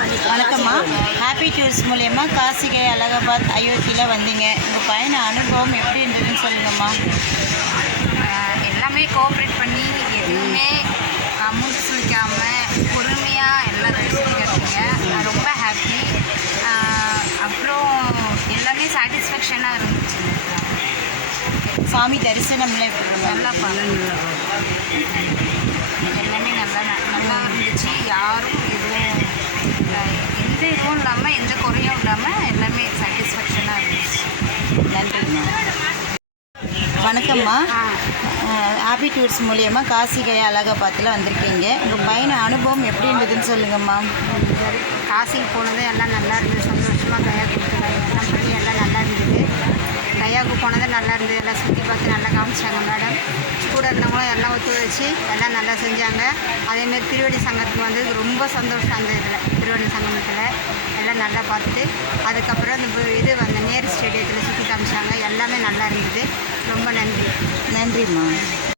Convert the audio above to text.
வணக்கம்மா. Happy tours மூலயமா காசிகை, அலகாபாத், அயோத்தியில் வந்தீங்க. உங்கள் பயண அனுபவம் எப்படி இருந்ததுன்னு சொல்லுங்கம்மா. எல்லாமே கோஆப்ரேட் பண்ணி எதுவுமே மூச்சு சுழிக்காமல் பொறுமையாக எல்லாத்தையும் சுற்றி கட்டுங்க. நான் ரொம்ப ஹாப்பி. அப்புறம் எல்லாமே சாட்டிஸ்ஃபேக்ஷனாக இருந்துச்சு. சாமி தரிசனம்லாம் எப்படி இருந்தது? நல்லா பண்ண எல்லாமே நல்லா இருந்துச்சு. யாரும் எதுவும் எந்த இதுவும் இல்லாமல் எந்த குறையும் இல்லாமல் எல்லாமே சாட்டிஸ்ஃபேக்ஷனாக இருந்துச்சு. நன்றிம்மா. வணக்கம்மா. ஹாப்பி டூர்ஸ் மூலயமா காசிகை, அலகாபாத்தில் வந்திருக்கீங்க. உங்கள் பயண அனுபவம் எப்படி இருந்ததுன்னு சொல்லுங்கம்மா. காசிக்கு போனது எல்லாம் நல்லா இருந்தது. சந்தோஷமாக கையா கொடுத்துருந்தாங்க. எல்லாம் பண்ணி எல்லாம் நல்லா இருந்தது. கையாவுக்கு போனது நல்லா இருந்தது. எல்லாம் சுற்றி பார்த்து நல்லா காமிச்சாங்க மேடம். கூட இருந்தவங்களும் எல்லாம் ஒத்துழைச்சி எல்லாம் நல்லா செஞ்சாங்க. அதேமாரி திருவடி சங்கத்துக்கு வந்தது ரொம்ப சந்தோஷம். அந்த இதில் திருவடி சங்கமத்தில் எல்லாம் நல்லா பார்த்துட்டு அதுக்கப்புறம் இந்த நேரு ஸ்டேடியத்தில் சுற்றி காமிச்சாங்க. எல்லாமே நல்லா இருந்தது. ரொம்ப நன்றி. நன்றிம்மா.